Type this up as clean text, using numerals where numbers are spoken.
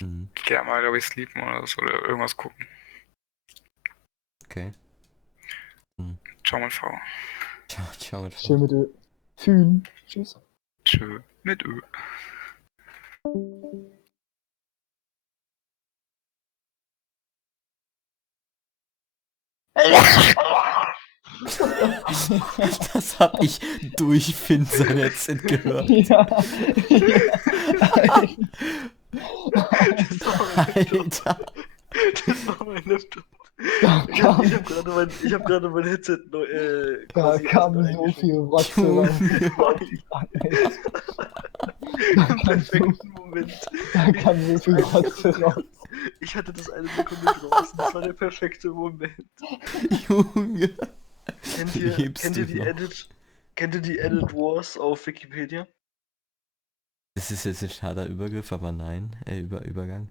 Mhm. Ich gehe mal, glaube ich, sleepen oder so oder irgendwas gucken. Okay. Ciao, mein Frau. Ciao, ciao mit Schön mit Fühlen. Tschüss. Tschö. Mit Ö. Das hab ich durch Finn sein Headset gehört. Ja. Alter. Das war mein Laptop. Da Ich kam, hab gerade mein Headset da quasi kam erst so eingeschoben. viel Rotze raus. Da Im kam so, perfekten Moment. da kam so viel Rotze raus. Ich hatte das eine Sekunde draußen. Das war der perfekte Moment. Junge. Kennt Lebst ihr du die noch? Edit Wars auf Wikipedia? Das ist jetzt ein schade Übergriff, aber nein. Übergang.